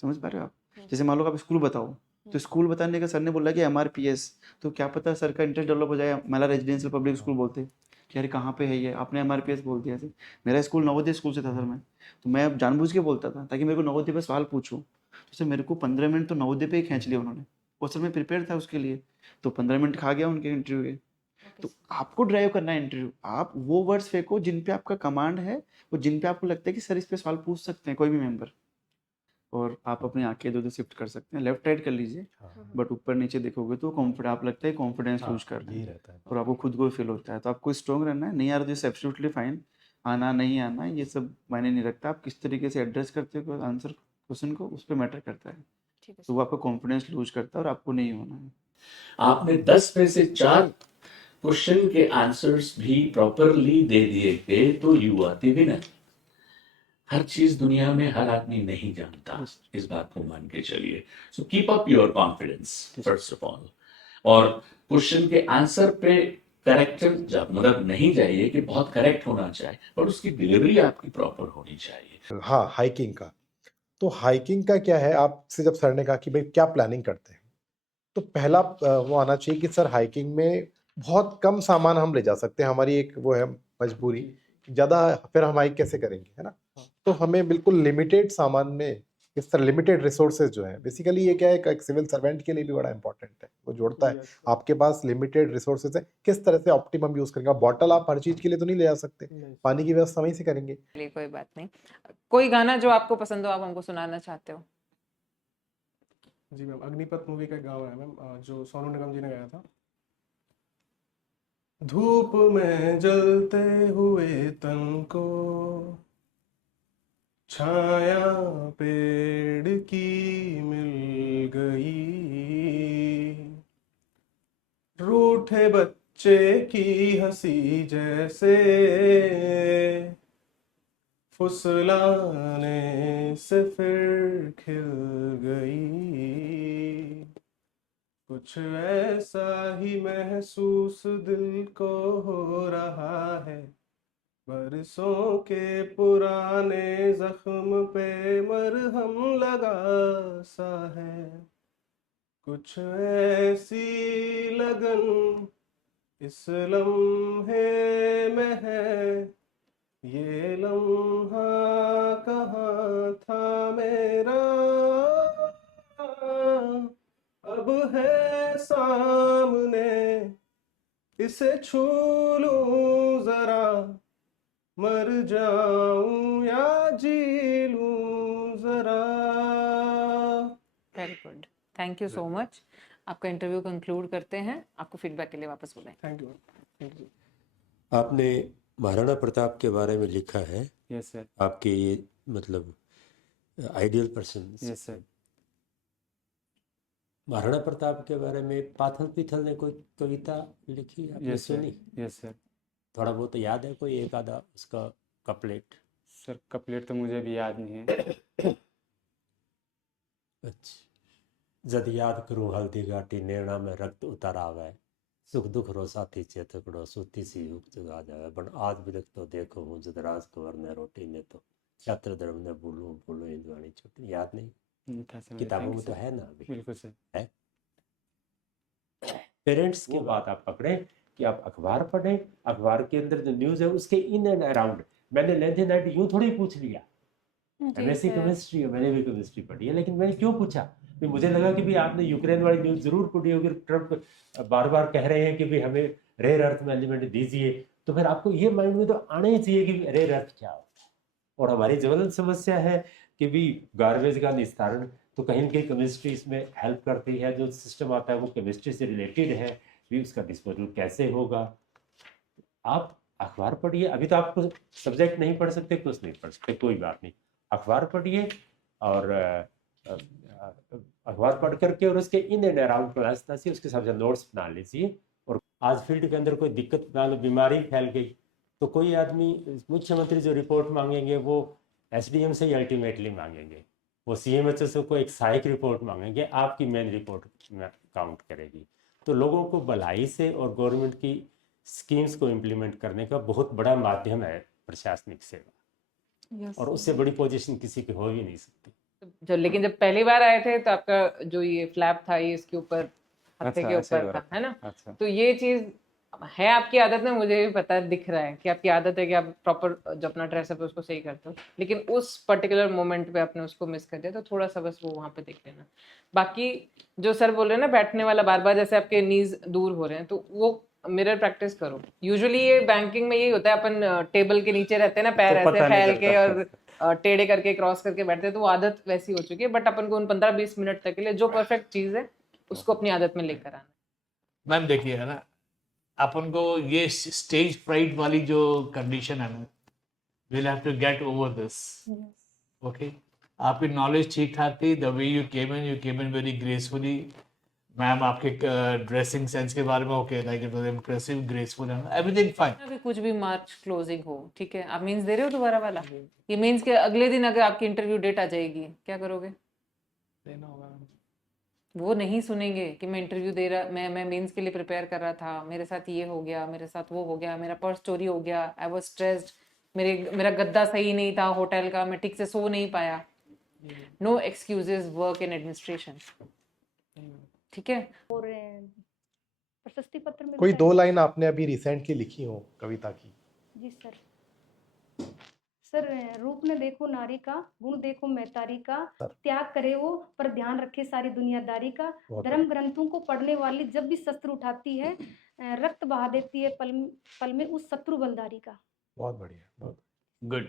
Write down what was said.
समझ पा रहे हो आप? जैसे मान लो आप स्कूल बताओ, तो स्कूल बताने का सर ने बोला कि एमआरपीएस, तो क्या पता सर का इंटरेस्ट डेवलप हो जाए, मला रेजिडेंशियल पब्लिक स्कूल बोलते कि अरे कहाँ पे है ये, आपने एमआरपीएस बोल दिया। ऐसे मेरा स्कूल नवोदय स्कूल से था सर, मैं तो मैं जानबूझ के बोलता था ताकि मेरे को नवोदय पे सवाल पूछूं। तो सर मेरे को 15 मिनट तो नवोदय पे ही खींच लिया उन्होंने, और सर मैं प्रिपेयर था उसके लिए, तो 15 मिनट खा गया उनके इंटरव्यू के। तो आपको ड्राइव करना है इंटरव्यू, आप वो वर्ड्स फेंको जिन पे आपका कमांड है, और जिन पे आपको लगता है कि सर इस पे सवाल पूछ सकते हैं कोई भी मेंबर, और आप अपनी आंखें इधर उधर शिफ्ट कर सकते हैं, लेफ्ट राइट कर लीजिए, बट ऊपर नीचे देखोगे तो कॉन्फिडेंस, आप लगता है कॉन्फिडेंस लूज कर रहे यही हैं, रहता है। और आपको खुद को फील होता है। तो आपको स्ट्रॉन्ग रहना है, नहीं आ रहा तो एब्सोल्युटली फाइन, आना नहीं आना ये सब मायने नहीं रखता, आप किस तरीके से एड्रेस करते हो आंसर क्वेश्चन को, उस पर मैटर करता है। तो वो आपका कॉन्फिडेंस लूज करता है और आपको नहीं होना है। आपने 10 में से 4 क्वेश्चन के आंसर्स भी प्रॉपरली दे दिए थे तो यू आर द विनर। हर चीज दुनिया में हर आदमी नहीं जानता, इस बात को मान के चलिए। So keep up your confidence first of all. और क्वेश्चन के आंसर पे करेक्टर जब मतलब नहीं चाहिए कि बहुत करेक्ट होना चाहिए, पर उसकी डिलीवरी आपकी प्रॉपर होनी चाहिए। हाँ, हाइकिंग का, तो हाइकिंग का क्या है, आपसे जब सर ने कहा कि भाई क्या प्लानिंग करते हैं, तो पहला वो आना चाहिए कि सर हाइकिंग में बहुत कम सामान हम ले जा सकते हैं, हमारी एक वो है मजबूरी, ज़्यादा फिर हम हाइक कैसे करेंगे, है ना। तो हमें बिल्कुल लिमिटेड सामान में, इस तरह लिमिटेड रिसोर्सेज जो है, बेसिकली ये क्या है, एक सिविल सर्वेंट के लिए भी बड़ा इंपॉर्टेंट है, वो जोड़ता है आपके पास लिमिटेड रिसोर्सेज है, किस तरह से ऑप्टिमम यूज करेंगे। बॉटल आप हर चीज के लिए तो नहीं ले जा सकते, पानी की व्यवस्था वहीं से करेंगे। कोई बात नहीं, कोई गाना जो आपको पसंद हो आप हमको सुनाना चाहते हो? जी मैम, अग्निपथ मूवी का गाँव है मैम, जो सोनू निगम जी ने गाया था। धूप में जलते हुए तन को छाया पेड़ की मिल गई, रूठे बच्चे की हंसी जैसे फुसलाने से फिर खिल गई, कुछ ऐसा ही महसूस दिल को हो रहा है, बरसों के पुराने जख्म पे मरहम लगा सा है, कुछ ऐसी लगन इस लम्हे में है, ये लम्हा कहाँ था मेरा, अब है सामने, इसे छू लूं जरा, मर जाऊं या जी लूं जरा। Very good, thank you so much. आपका इंटरव्यू कंक्लूड करते हैं, आपको फीडबैक के लिए वापस बुलाएं। Thank you, thank you. आपने महाराणा प्रताप के बारे में लिखा है। Yes sir. आपके ये मतलब ideal person. Yes sir. Maharana Pratap के बारे में पाथल पीथल ने कोई कविता लिखी, आपने यस सर। सुनी? Yes sir. थोड़ा बहुत याद है कोई एक आधा उसका कपलेट? सर कपलेट तो मुझे भी याद नहीं है। अच्छा। जद याद करूं हल्दी घाटी नेणा में रक्त उतर आवे, सुख दुख रो साथी चेतकड़ो सूती सी हुक जगा जावे, बन आज बिरख तो देखो हूँ जद राज कवर ने रोटी ने तो छात्र धर्म ने बोलूं बोलूं इंद्राणी छोटी। याद नहीं? था सर, किताबों में तो है ना अभी। बिल्कुल सर। है। पेरेंट्स की बात आप पकड़ें कि आप अखबार पढ़ें, अखबार के अंदर जो न्यूज़ है उसके इन एंड अराउंड। मैंने लेंथ नाइट यूं थोड़ी पूछ लिया, वैसे केमिस्ट्री है, मैंने भी केमिस्ट्री पढ़ी है, लेकिन मैंने क्यों पूछा? भी मुझे लगा कि भी आपने यूक्रेन वाली न्यूज़ जरूर पढ़ी होगी, ट्रम्प बार बार कह रहे हैं कि भी हमें रेयर अर्थ में एलिमेंट दीजिए, तो फिर आपको ये माइंड में तो आना ही चाहिए कि रेयर अर्थ क्या होता है। और हमारी ज्वलंत समस्या है कि भी गार्बेज का निस्तारण, तो कहीं ना कहीं केमिस्ट्री इसमें हेल्प करती है, जो सिस्टम आता है वो केमिस्ट्री से रिलेटेड है, भी उसका डिस्पोजल कैसे होगा। आप अखबार पढ़िए, अभी तो आप सब्जेक्ट नहीं पढ़ सकते, कुछ नहीं पढ़ सकते, कोई बात नहीं, अखबार पढ़िए और अखबार पढ़ करके और उसके इन एंड अराउंड क्लास उसके हिसाब से नोट्स बना लीजिए। और आज फील्ड के अंदर कोई दिक्कत मान लो बीमारी फैल गई, तो कोई आदमी मुख्यमंत्री जो रिपोर्ट मांगेंगे वो एसडीएम से ही अल्टीमेटली मांगेंगे, वो सीएमएचओ से कोई एक सहायक रिपोर्ट मांगेंगे, आपकी मेन रिपोर्ट में काउंट करेगी। तो लोगों को भलाई से और गवर्नमेंट की स्कीम्स को इम्प्लीमेंट करने का बहुत बड़ा माध्यम है प्रशासनिक सेवा, और उससे बड़ी पोजीशन किसी की हो ही नहीं सकती। जो लेकिन जब पहली बार आए थे तो आपका जो ये फ्लैप था ये इसके ऊपर हत्थे के ऐसे ही ऊपर हो था, रहा है ना? अच्छा तो ये चीज है आपकी आदत में, मुझे भी पता दिख रहा है कि आपकी आदत है कि आप प्रॉपर जो अपना ड्रेसअप है उसको सही करते हो, लेकिन उस पर्टिकुलर मोमेंट पे आपने उसको मिस कर दिया, तो थोड़ा सा बस वो वहां पे देख लेना। बाकी जो सर बोल रहे हैं ना बैठने वाला, बार बार जैसे आपके नीज दूर हो रहे हैं, तो वो मिरर प्रैक्टिस करो। यूजुअली ये बैंकिंग में यही होता है, अपन टेबल के नीचे रहते हैं ना, पैर तो पता ऐसे नहीं फैल के चलता। और टेढ़े करके क्रॉस करके बैठते हैं, तो वो आदत वैसी हो चुकी है। बट अपन को उन 15-20 मिनट तक के लिए जो परफेक्ट चीज है उसको अपनी आदत में लेकर आना। मैम देखिए है ना, अपन को ये स्टेज फ्राइट वाली जो कंडीशन है ना, will have to get over this. Okay, आपकी नॉलेज ठीक ठाक थी, the way you came in very gracefully. Ma'am आपके ड्रेसिंग सेंस के बारे में okay, like it was impressive, graceful and everything fine. अभी कुछ भी मार्च क्लोजिंग हो, ठीक है, आप मेंस दे रहे हो दोबारा वाला, ये मेंस के अगले दिन अगर आपकी इंटरव्यू डेट आ जाएगी, क्या करोगे? देना होगा। वो नहीं सुनेंगे कि मैं इंटरव्यू दे रहा, मैं मेंस के लिए प्रिपेयर कर रहा था, मेरे साथ ये हो गया, मेरे साथ वो हो गया, मेरा पर्स चोरी हो गया, आई वाज स्ट्रेस्ड, मेरा गद्दा सही नहीं था होटल का, मैं ठीक से सो नहीं पाया। No excuses work in administration, ठीक है? और प्रशस्ति पत्र में कोई बताया- 2 लाइन आपने अभी रिसेंटली लिखी हो कविता की? जी सर। सर, रूप न देखो नारी का, गुण देखो मैतारी का, त्याग करे वो पर ध्यान रखे सारी दुनियादारी का, बहुत धर्म ग्रंथों को पढ़ने वाली जब भी शस्त्र उठाती है, रक्त बहा देती है पल में उस शत्रु बलदारी का। बहुत बढ़िया, बहुत गुड।